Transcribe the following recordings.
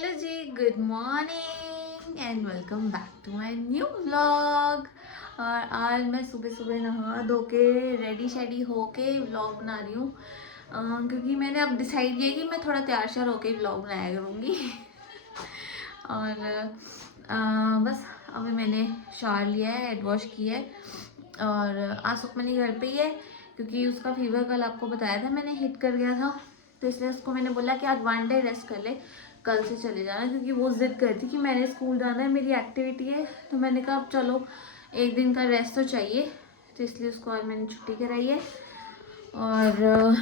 Hello ji, good morning and welcome back to my new vlog. और आज मैं सुबह सुबह नहा धो के रेडी शेडी होके व्लॉग बना रही हूँ, क्योंकि मैंने अब डिसाइड किया कि मैं थोड़ा तैयार श्यार होके व्लॉग बनाया करूँगी। और बस अभी मैंने शावर लिया है, हेड वॉश किया है और आज सुखमनी घर पे ही है, क्योंकि उसका फीवर कल आपको बताया था मैंने, हिट कर गया था। तो इसलिए उसको मैंने बोला कि आज 1 डे रेस्ट कर ले, कल से चले जाना, क्योंकि वो जिद करती कि मैंने स्कूल जाना है, मेरी एक्टिविटी है। तो मैंने कहा अब चलो एक दिन का रेस्ट तो चाहिए, तो इसलिए उसको आज मैंने छुट्टी कराई है। और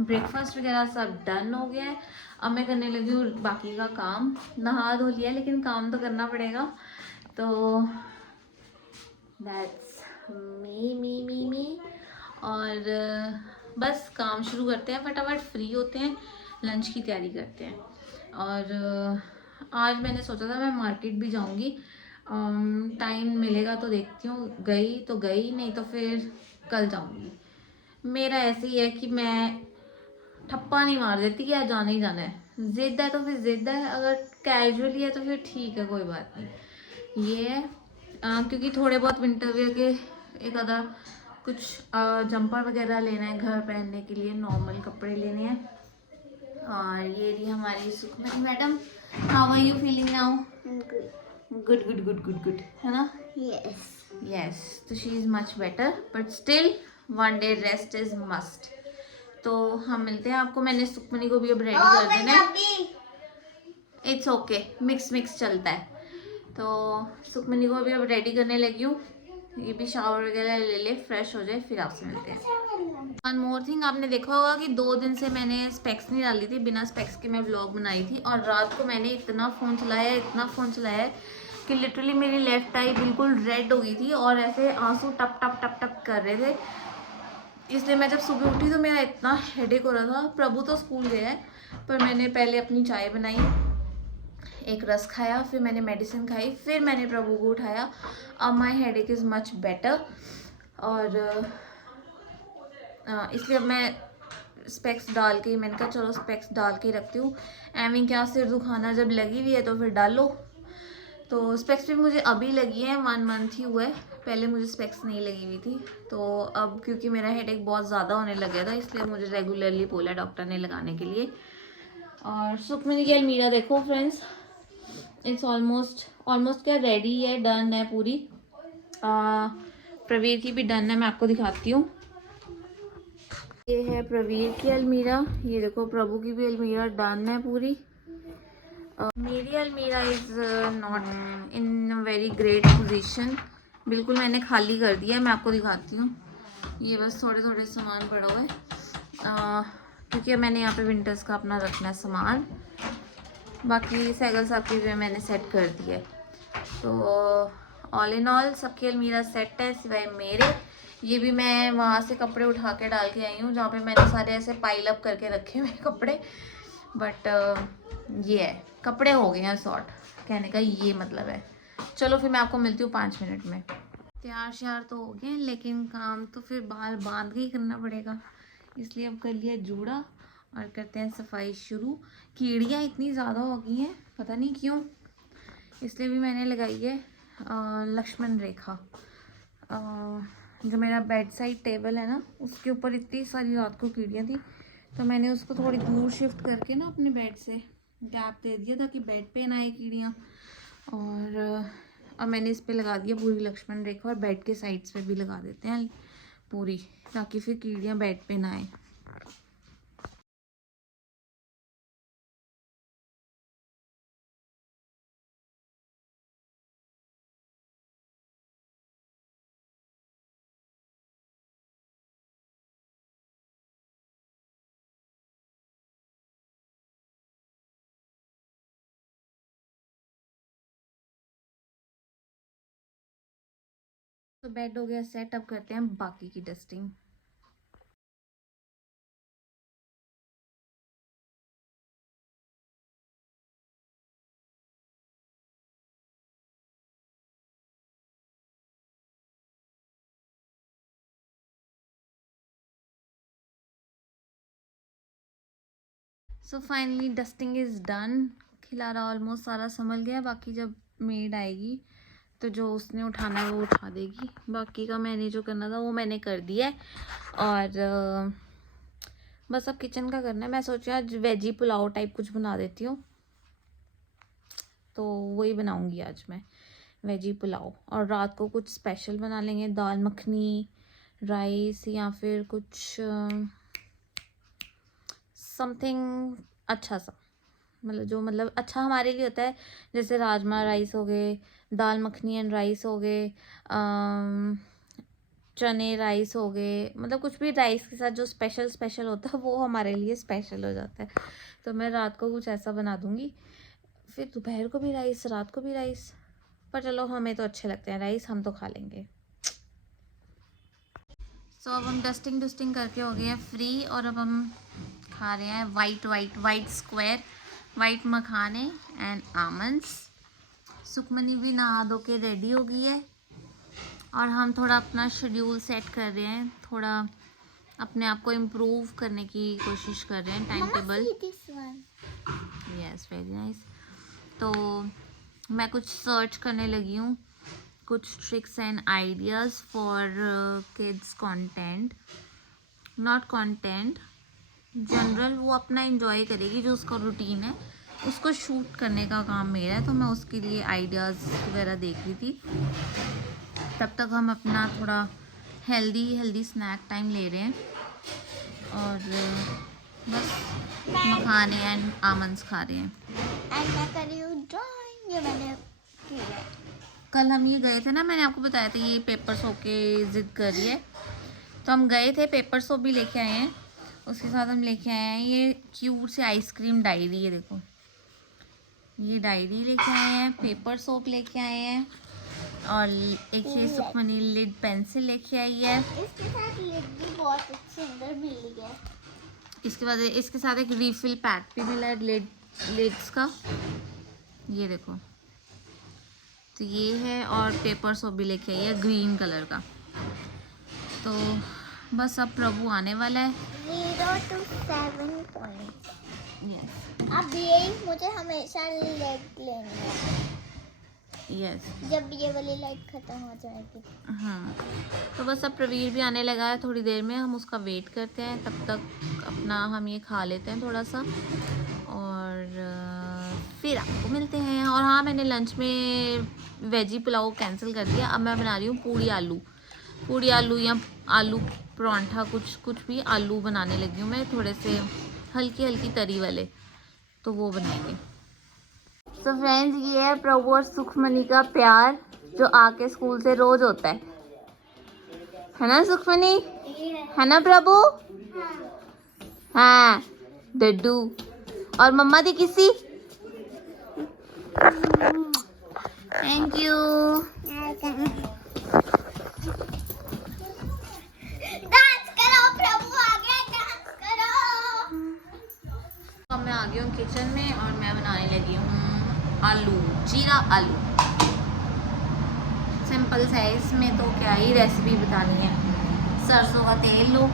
ब्रेकफास्ट वगैरह सब डन हो गया है। अब मैं करने लगी हूँ बाकी का काम। नहा धो लिया लेकिन काम तो करना पड़ेगा। तो दैट्स मी। और बस काम शुरू करते हैं, फटाफट फ्री होते हैं, लंच की तैयारी करते हैं। और आज मैंने सोचा था मैं मार्केट भी जाऊंगी, टाइम मिलेगा तो देखती हूँ, गई तो गई, नहीं तो फिर कल जाऊंगी। मेरा ऐसे ही है कि मैं ठप्पा नहीं मार देती कि आज जाना ही जाना है। जिद है तो फिर जिद है, अगर कैजुअली है तो फिर ठीक है, कोई बात नहीं। ये है क्योंकि थोड़े बहुत विंटर वेयर के एक आधा कुछ जंपर वगैरह लेना है घर पहनने के लिए, नॉर्मल कपड़े लेने हैं। और ये रही हमारी Sukhmani madam. How are you feeling now? Good good good good good, है ना? Yes yes. तो she is much better, but still 1 day rest is must. तो हम मिलते हैं आपको। मैंने सुखमनी को भी अब रेडी कर देना है। इट्स ओके, मिक्स मिक्स चलता है। तो सुखमनी को अभी अब रेडी करने लगी हूँ, ये भी शावर वगैरह ले ले, फ्रेश हो जाए, फिर आपसे मिलते हैं। वन मोर थिंग, आपने देखा होगा कि 2 दिन से मैंने स्पेक्स नहीं डाली थी, बिना स्पेक्स के मैं व्लॉग बनाई थी। और रात को मैंने इतना फ़ोन चलाया, इतना फ़ोन चलाया कि लिटरली मेरी लेफ्ट आई बिल्कुल रेड हो गई थी और ऐसे आंसू टप टप टप टप कर रहे थे। इसलिए मैं जब सुबह उठी तो मेरा इतना हेडेक हो रहा था। प्रभु तो स्कूल गया है, पर मैंने पहले अपनी चाय बनाई, एक रस खाया, फिर मैंने मेडिसिन खाई, फिर मैंने प्रभु को उठाया। अब माई हेडेक इज़ मच बेटर। और इसलिए अब मैं स्पेक्स डाल के ही, मैंने कहा चलो स्पेक्स डाल के ही रखती हूँ। एमी क्या सिर दुखाना जब लगी हुई है तो फिर डालो। तो स्पेक्स भी मुझे अभी लगी है, 1 मंथ ही हुआ है, पहले मुझे स्पेक्स नहीं लगी हुई थी। तो अब क्योंकि मेरा हेडेक बहुत ज़्यादा होने लग गया था, इसलिए मुझे रेगुलरली बोला डॉक्टर ने लगाने के लिए। और सुखमनी की अलमीरा देखो फ्रेंड्स, इट्स ऑलमोस्ट ऑलमोस्ट क्या रेडी है, डन है पूरी। प्रवीर की भी डन है, मैं आपको दिखाती हूँ। ये है प्रवीर की अलमीरा, ये देखो प्रभु की भी अलमीरा डन है पूरी। मेरी अलमीरा is not in very great position, बिल्कुल मैंने खाली कर दिया है। मैं आपको दिखाती हूँ, ये बस थोड़े थोड़े सामान पड़ा हुआ है, क्योंकि मैंने यहाँ पे विंटर्स का अपना रखना है सामान। बाकी सैगल साहब की भी मैंने सेट कर दिया है। तो ऑल इन ऑल सबकी अलमीरा सेट है सिवाय मेरे। ये भी मैं वहाँ से कपड़े उठा के डाल के आई हूँ, जहाँ पे मैंने सारे ऐसे पाइल अप करके रखे हुए कपड़े। बट ये है, कपड़े हो गए हैं सॉर्ट, कहने का ये मतलब है। चलो फिर मैं आपको मिलती हूँ 5 मिनट में। तैयार श्यार तो हो गए, लेकिन काम तो फिर बाल बांध के ही करना पड़ेगा, इसलिए अब कर लिया जूड़ा और करते हैं सफाई शुरू। कीड़ियाँ इतनी ज़्यादा हो गई हैं, पता नहीं क्यों, इसलिए भी मैंने लगाई है लक्ष्मण रेखा। जो मेरा बेड साइड टेबल है ना, उसके ऊपर इतनी सारी रात को कीड़ियाँ थी, तो मैंने उसको थोड़ी दूर शिफ्ट करके ना अपने बेड से गैप दे दिया ताकि बेड पे ना आए कीड़ियाँ। और अब मैंने इस पे लगा दिया पूरी लक्ष्मण रेखा, और बेड के साइड्स पे भी लगा देते हैं पूरी, ताकि फिर कीड़ियाँ बेड पे ना आए। तो बेड हो गया सेट, अब करते हैं बाकी की dusting. So finally dusting is done, खिलारा ऑलमोस्ट सारा संभल गया। बाकी जब मेड आएगी तो जो उसने उठाना है वो उठा देगी। बाकी का मैंने जो करना था वो मैंने कर दिया है। और बस अब किचन का करना है। मैं सोच रही हूँ आज वेजी पुलाव टाइप कुछ बना देती हूँ, तो वही बनाऊँगी आज मैं, वेजी पुलाव। और रात को कुछ स्पेशल बना लेंगे, दाल मखनी, राइस, या फिर कुछ समथिंग अच्छा सा, मतलब जो मतलब अच्छा हमारे लिए होता है। जैसे राजमा राइस हो गए, दाल मखनी एंड राइस हो गए, चने राइस हो गए, मतलब कुछ भी राइस के साथ जो स्पेशल होता है वो हमारे लिए स्पेशल हो जाता है। तो मैं रात को कुछ ऐसा बना दूँगी, फिर दोपहर को भी राइस, रात को भी राइस। पर चलो, हमें तो अच्छे लगते हैं राइस, हम तो खा लेंगे। सो अब हम डस्टिंग करके हो गए हैं फ्री, और अब हम खा रहे हैं वाइट स्क्वायर वाइट मखाने एंड आमंड्स। सुखमनी भी नहा धो के रेडी हो गई है, और हम थोड़ा अपना शेड्यूल सेट कर रहे हैं, थोड़ा अपने आप को इम्प्रूव करने की कोशिश कर रहे हैं, time table. Yes, very nice. तो मैं कुछ सर्च करने लगी हूँ, कुछ tricks and ideas for kids content, not content general. वो अपना एंजॉय करेगी, जो उसका रूटीन है उसको शूट करने का काम मेरा है। तो मैं उसके लिए आइडियाज़ वगैरह देख रही थी। तब तक हम अपना थोड़ा हेल्दी स्नैक टाइम ले रहे हैं, और बस मखाने एंड आमंड्स खा रहे हैं। मैं कर रही हूँ ड्राइंग, ये मैंने की है। कल हम ये गए थे ना, मैंने आपको बताया था ये पेपर सोप के ज़िद कर रही है, तो हम गए थे, पेपर सोप भी लेके आए हैं। उसके साथ हम लेके आए हैं ये क्यूट से आइसक्रीम डायरी, ये देखो, ये डायरी लेके आए हैं, पेपर सोप लेके आए हैं, और एक ये सुखमनी लिड पेंसिल लेके आई है। इसके साथ लिड भी बहुत सुंदर मिली है। इसके बाद इसके साथ एक रीफिल पैक भी मिला है लिड्स का, ये देखो। तो ये है, और पेपर सोप भी लेके आई है ग्रीन कलर का। तो बस अब प्रभु आने वाला है। 0 to 7 पॉइंट। यस, अब यही मुझे हमेशा लाइट लेनी है। यस, जब ये वाली लाइट खत्म हो जाएगी। हाँ। तो बस अब प्रवीर भी आने लगा है, थोड़ी देर में हम उसका वेट करते हैं। तब तक अपना हम ये खा लेते हैं थोड़ा सा, और फिर आपको मिलते हैं। और हाँ, मैंने लंच में वेजी पुलाव कैंसिल कर दिया। अब मैं बना रही हूँ पूड़ी आलू या आलू परांठा, कुछ भी आलू बनाने लगी हूँ मैं, थोड़े से हल्की तरी वाले, तो वो बनाएंगे। तो फ्रेंड्स, ये है प्रभु और सुखमनी का प्यार, जो आके स्कूल से रोज होता है ना सुखमनी, है ना प्रभु? हाँ, डड्डू। और मम्मा दी किसी, थैंक यू। डांस करो, प्रभु आ गया, डांस करो। अब मैं आ गई हूँ किचन में, और मैं बनाने लगी हूँ आलू, जीरा आलू। सिंपल सा है, इसमें तो क्या ही रेसिपी बतानी है। सरसों का तेल लो,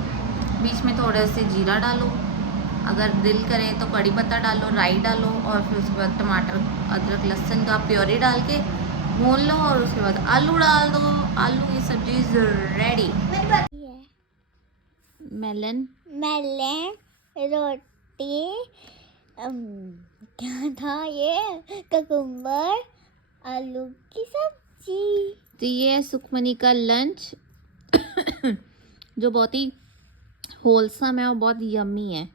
बीच में थोड़े से जीरा डालो, अगर दिल करे तो कड़ी पत्ता डालो, राई डालो, और फिर उसके बाद टमाटर अदरक लहसुन का प्योरी डाल के भून लो, और उसके बाद आलू डाल दो। आलू की सब्जी इज रेडी। मेलन रोटी, क्या था ये, ककुम्बर, आलू की सब्जी। तो ये है सुखमनी का लंच जो बहुत ही होलसम है और बहुत यम्मी है।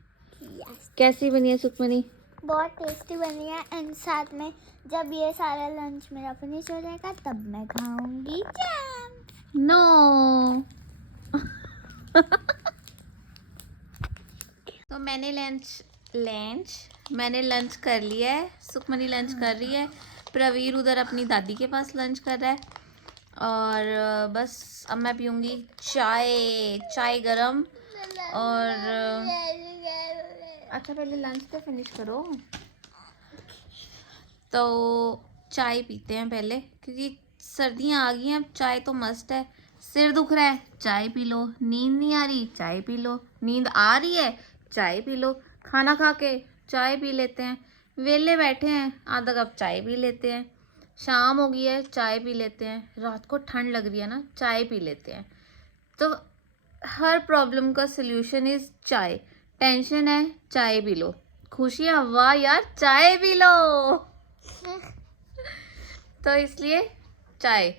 कैसी बनी है सुखमनी? बहुत टेस्टी बनी है। एंड साथ में जब ये सारा लंच मेरा फिनिश हो जाएगा तब मैं खाऊंगी जैम। नो तो मैंने लंच कर लिया है। सुखमनी लंच कर रही है, प्रवीर उधर अपनी दादी के पास लंच कर रहा है, और बस अब मैं पीऊँगी चाय गरम। और अच्छा, पहले लंच तो फिनिश करो। तो चाय पीते हैं पहले, क्योंकि सर्दियाँ आ गई हैं, अब चाय तो मस्ट है। सिर दुख रहा है, चाय पी लो। नींद नहीं आ रही, चाय पी लो। नींद आ रही है, चाय पी लो। खाना खा के चाय पी लेते हैं। वेले बैठे हैं, आधा कप चाय पी लेते हैं। शाम हो गई है, चाय पी लेते हैं। रात को ठंड लग रही है ना, चाय पी लेते हैं। तो हर प्रॉब्लम का सल्यूशन इज चाय। टेंशन है, चाय पी लो। खुशी है, वाह यार चाय पी लो। तो इसलिए चाय।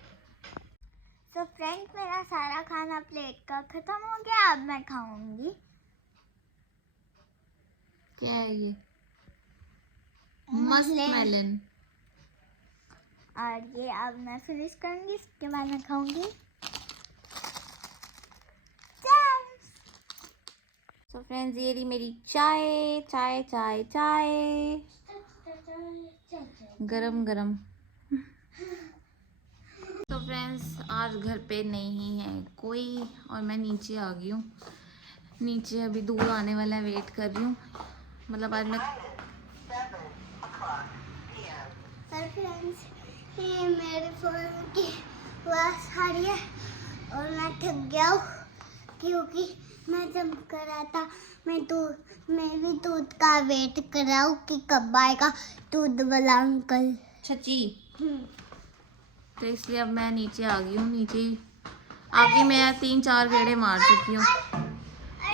तो फ्रेंड्स, मेरा सारा खाना प्लेट का खत्म हो गया। अब मैं खाऊंगी। क्या है ये? मस्त मेलन। और ये अब मैं फिनिश करूंगी, इसके बाद मैं खाऊंगी। तो फ्रेंड्स, ये रही मेरी चाय। चाय चाय चाय, गरम गरम। तो फ्रेंड्स, आज घर पे नहीं है कोई और मैं नीचे आ गई हूँ। नीचे अभी दूध आने वाला है, वेट कर रही हूँ। मतलब आज मैं फ्रेंड्स, ये मेरे फोन की आवाज आ रही है और मैं थक गया हूँ, क्योंकि मैं जब कर रहा था मैं भी दूध का वेट कर रहा हूँ कि कब आएगा दूध वाला अंकल। छची। तो इसलिए अब मैं नीचे आ गई हूँ। नीचे आके मैं 3-4 गेड़े मार चुकी हूँ,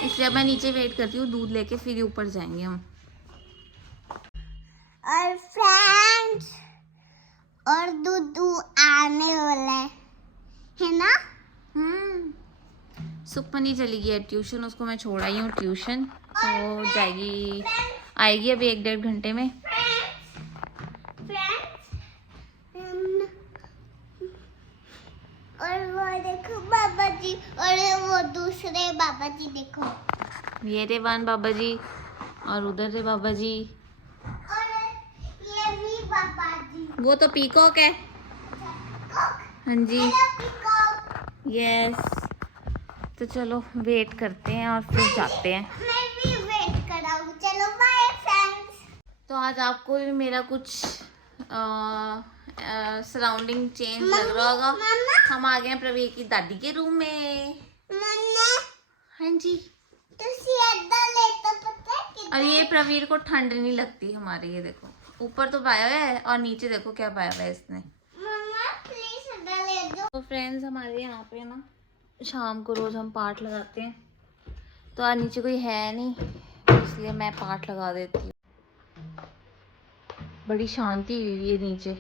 इसलिए अब मैं नीचे वेट करती हूँ। दूध लेके फिर ऊपर जाएंगे हम। और फ्रेंड्स, और दूध आने वाला है ना? सुखमनी चली गई है ट्यूशन, उसको मैं छोड़ आई हूँ ट्यूशन। तो जाएगी, आएगी अभी 1-1.5 घंटे में। और वो देखो बाबा जी, और वो दूसरे बाबा जी देखो। ये रे वन बाबा जी और उधर रे बाबा जी। और ये भी बाबा जी। वो तो पीकॉक है। हाँ जी, हेलो पीकॉक। यस। तो चलो वेट करते हैं और फिर जाते हैं। मैं भी वेट कर रहा हूँ। चलो बाय फ्रेंड्स। तो आज आपको भी मेरा कुछ सराउंडिंग चेंज लग रहा होगा। हम आ गए हैं प्रवीर की दादी के रूम में। हाँ जी। और ये प्रवीर को ठंड नहीं लगती हमारे। ये देखो ऊपर तो पाया हुआ है और नीचे देखो क्या पाया हुआ है इसने। तो फ्रेंड्स, हमारे यहाँ पे ना शाम को रोज हम पाठ लगाते हैं। तो आज नीचे कोई है नहीं, इसलिए मैं पाठ लगा देती हूँ। बड़ी शांति हुई है नीचे।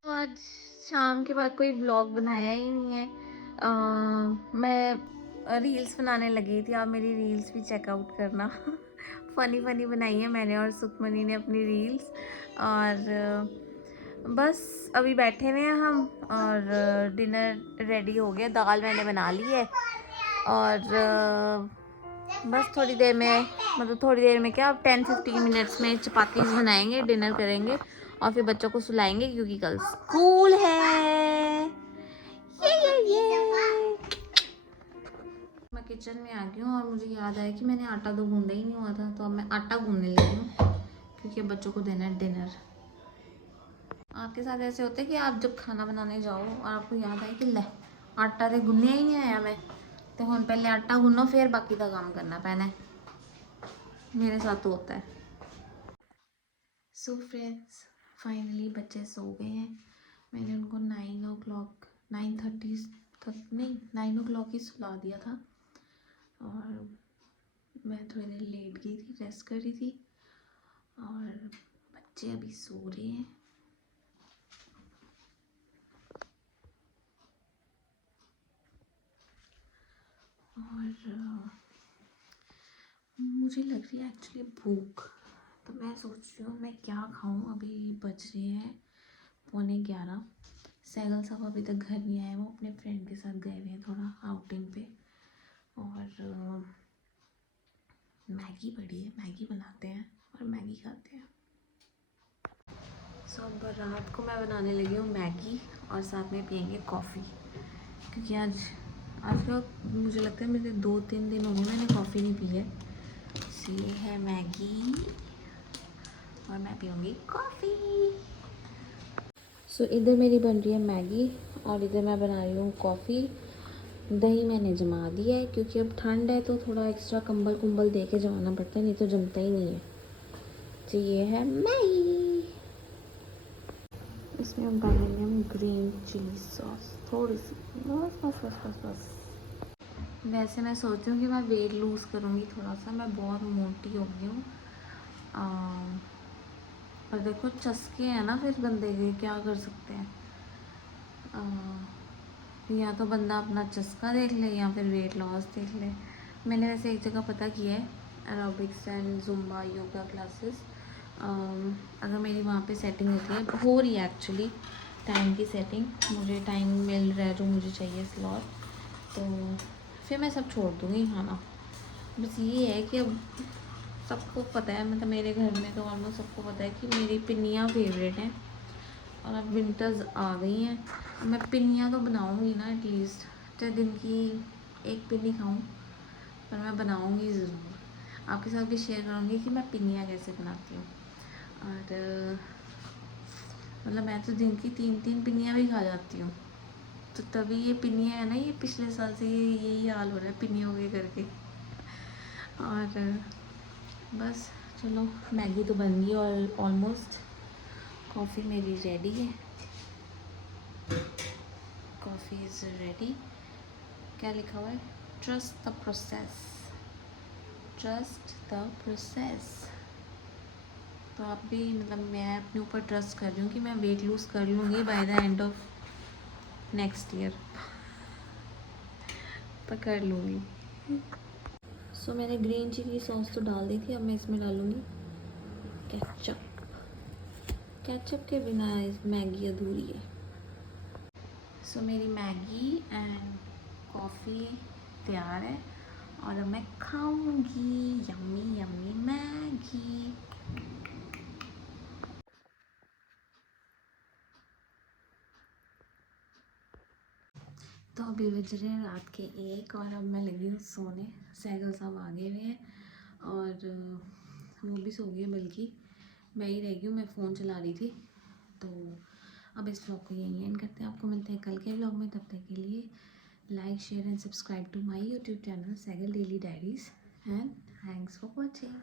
तो आज शाम के बाद कोई व्लॉग बनाया ही नहीं है। मैं रील्स बनाने लगी थी। आप मेरी रील्स भी चेकआउट करना। फ़नी फ़नी बनाई है मैंने और सुखमनी ने अपनी रील्स। और बस अभी बैठे हुए हैं हम और डिनर रेडी हो गया। दाल मैंने बना ली है और बस थोड़ी देर में, मतलब थोड़ी देर में क्या, 10-15 मिनट्स में चपातीस बनाएंगे, डिनर करेंगे और फिर बच्चों को सुलाएंगे क्योंकि कल स्कूल है। ये। मैं किचन में आ गई हूँ और मुझे याद आया कि मैंने आटा तो गूंदा ही नहीं हुआ था। तो अब मैं आटा गूंदने लगी हूँ क्योंकि बच्चों को देना है डिनर। आपके साथ ऐसे होता है कि आप जब खाना बनाने जाओ और आपको याद आए कि ले आटा तो गुनने ही नहीं आया मैं, तो हम पहले आटा गुनो फिर बाकी का काम करना पैना है। मेरे साथ तो होता है। सो फ्रेंड्स, फाइनली बच्चे सो गए हैं। मैंने उनको 9:30 तक, नहीं 9 ही सुला दिया था और मैं थोड़ी देर लेट गई थी, रेस्ट कर रही थी और बच्चे अभी सो रहे हैं। और मुझे लग रही है एक्चुअली भूख। तो मैं सोच रही हूँ मैं क्या खाऊँ। अभी बज रहे हैं 11:15। सैगल साहब अभी तक घर नहीं आए, वो अपने फ्रेंड के साथ गए हुए हैं थोड़ा आउटिंग पे। और मैगी पड़ी है, मैगी बनाते हैं और मैगी खाते हैं। सो अब रात को मैं बनाने लगी हूँ मैगी और साथ में पियेंगे कॉफ़ी, क्योंकि आज का मुझे लगता है मेरे 2-3 दिन हो गए मैंने कॉफ़ी नहीं पी है। सो ये है मैगी और मैं पीऊँगी कॉफ़ी। सो इधर मेरी बन रही है मैगी और इधर मैं बना रही हूँ कॉफ़ी। दही मैंने जमा दिया है क्योंकि अब ठंड है तो थोड़ा एक्स्ट्रा कंबल दे के जमाना पड़ता है, नहीं तो जमता ही नहीं है। तो ये है मैगी। इसमें हम डालेंगे हम ग्रीन चिली सॉस थोड़ी सी, बस बस बस बस बस। वैसे मैं सोच रही हूँ कि मैं वेट लूज़ करूँगी थोड़ा सा, मैं बहुत मोटी हो गई हूँ। पर देखो चस्के हैं ना फिर बंदे के, क्या कर सकते हैं। या तो बंदा अपना चस्का देख ले या फिर वेट लॉस देख ले। मैंने वैसे एक जगह पता किया है, aerobics and Zumba yoga classes. अगर मेरी वहाँ पे सेटिंग होती है, हो रही है एक्चुअली टाइम की सेटिंग, मुझे टाइम मिल रहा है जो मुझे चाहिए स्लॉट, तो फिर मैं सब छोड़ दूँगी खाना। बस ये है कि अब सबको पता है, मतलब मेरे घर में तो ऑलमोस्ट सबको पता है कि मेरी पिन्नियाँ फेवरेट हैं और अब विंटर्स आ गई हैं। अब मैं पिन्नियाँ तो बनाऊँगी ना, एटलीस्ट चाहे दिन की एक पिन्नी खाऊँ, पर मैं बनाऊँगी ज़रूर। आपके साथ भी शेयर करूँगी कि मैं पिन्नियाँ कैसे बनाती हूँ। और मतलब मैं तो दिन की 3-3 पिन्नियाँ भी खा जाती हूँ। तो तभी ये पिन्नियाँ है ना, ये पिछले साल से यही हाल हो रहा है पिन्नियों के करके। और बस चलो, मैगी तो बन गई और ऑलमोस्ट कॉफ़ी मेरी रेडी है। Coffee is ready. क्या लिखा हुआ है? Trust the process, trust the process. तो आप भी, मतलब मैं अपने ऊपर ट्रस्ट कर रही हूँ कि मैं वेट लूज़ कर लूँगी by the end of next year, पर कर लूँगी। सो मैंने ग्रीन चिली सॉस तो डाल दी थी, अब मैं इसमें डालूँगी केचप। केचप के बिना इस मैगी अधूरी है। सो मेरी मैगी एंड कॉफ़ी तैयार है और अब मैं खाऊंगी यम्मी यम्मी मैगी। तो अभी बज रहे हैं रात के 1 और अब मैं लगी हूँ सोने। सैगल साहब आ गए हुए हैं और वो भी सो गए, बल्कि मैं ही रह गई हूँ, मैं फ़ोन चला रही थी। तो अब इस व्लॉग को यहीं एंड करते हैं, आपको मिलते हैं कल के व्लॉग में। तब तक के लिए like share and subscribe to my YouTube channel Sehgal Daily Diaries and thanks for watching.